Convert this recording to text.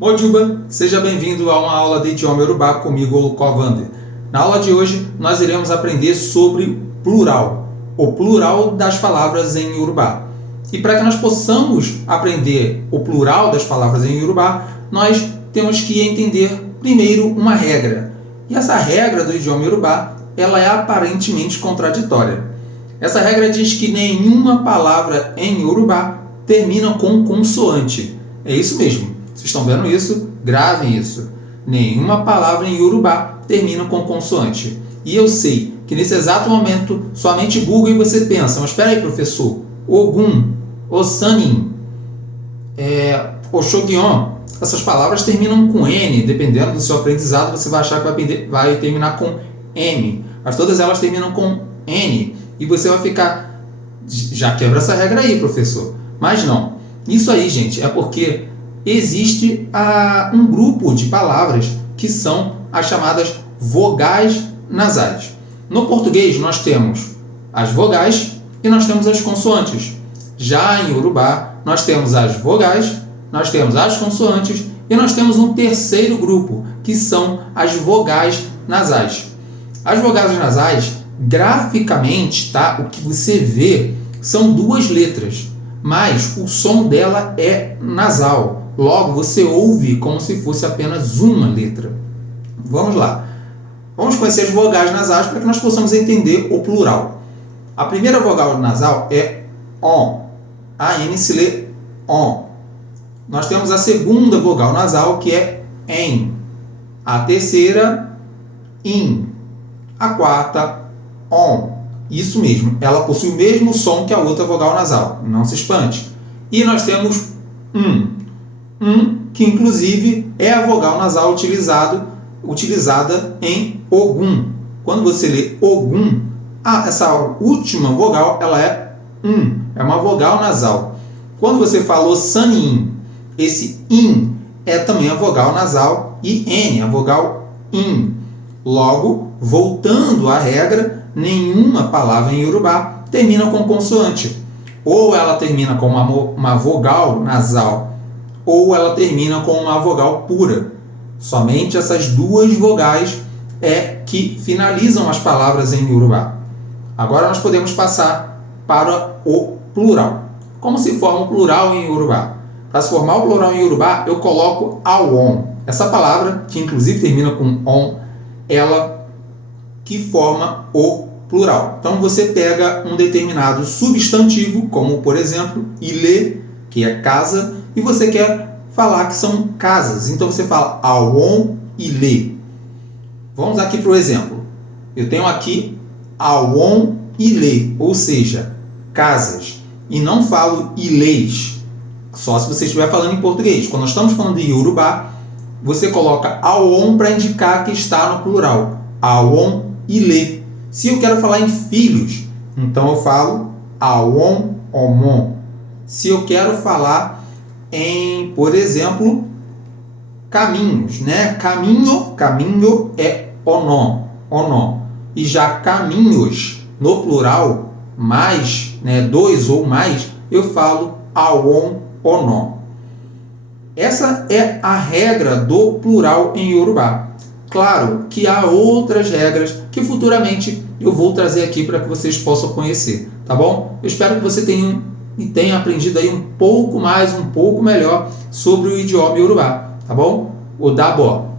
Mojuba, seja bem-vindo a uma aula de idioma Yorubá comigo, Olukovander. Na aula de hoje, nós iremos aprender sobre plural, o plural das palavras em Yorubá. E para que nós possamos aprender o plural das palavras em Yorubá, nós temos que entender primeiro uma regra. E essa regra do idioma Yorubá, ela é aparentemente contraditória. Essa regra diz que nenhuma palavra em Yorubá termina com consoante. É isso mesmo. Vocês estão vendo isso? Gravem isso. Nenhuma palavra em Yorubá termina com consoante. E eu sei que nesse exato momento, somente Google e você pensa, mas espera aí, professor, Ogum, Osanin, Oshogyon, essas palavras terminam com N, dependendo do seu aprendizado, você vai achar que vai terminar com M, mas todas elas terminam com N, e você vai ficar, já quebra essa regra aí, professor. Mas não, isso aí, gente, é porque existe um grupo de palavras que são as chamadas vogais nasais. No português, nós temos as vogais e nós temos as consoantes. Já em Yorubá, nós temos as vogais, nós temos as consoantes e nós temos um terceiro grupo, que são as vogais nasais. As vogais nasais, graficamente, tá? O que você vê são duas letras, mas o som dela é nasal. Logo, você ouve como se fosse apenas uma letra. Vamos lá. Vamos conhecer as vogais nasais para que nós possamos entender o plural. A primeira vogal nasal é ON. A N se lê ON. Nós temos a segunda vogal nasal, que é EN. A terceira, IN. A quarta, ON. Isso mesmo, ela possui o mesmo som que a outra vogal nasal. Não se espante. E nós temos que inclusive é a vogal nasal utilizada em Ogum. Quando você lê Ogum, essa última vogal ela é uma vogal nasal. Quando você falou Sanin, esse IN é também a vogal nasal e N, a vogal IN. Logo, voltando à regra, nenhuma palavra em Yorubá termina com consoante. Ou ela termina com uma vogal nasal, ou ela termina com uma vogal pura. Somente essas duas vogais que finalizam as palavras em Yorubá. Agora nós podemos passar para o plural. Como se forma o plural em Yorubá? Para se formar o plural em Yorubá, eu coloco awon. Essa palavra, que inclusive termina com on, ela que forma o plural. Então você pega um determinado substantivo, como por exemplo, ile, que é casa, e você quer falar que são casas. Então você fala awon ile. Vamos aqui para o exemplo. Eu tenho aqui awon ile, ou seja, casas. E não falo ileis, só se você estiver falando em português. Quando nós estamos falando de Yorubá, você coloca awon para indicar que está no plural. Awon ile. Se eu quero falar em filhos, então eu falo awon omon. Se eu quero falar em, por exemplo, caminhos, né? Caminho é onon. E já caminhos, no plural, mais, né, dois ou mais, eu falo awon onon. Essa é a regra do plural em Yorubá. Claro que há outras regras que futuramente eu vou trazer aqui para que vocês possam conhecer, tá bom? Eu espero que você tenha aprendido aí um pouco mais, um pouco melhor sobre o idioma Yorubá, tá bom? O Dabo.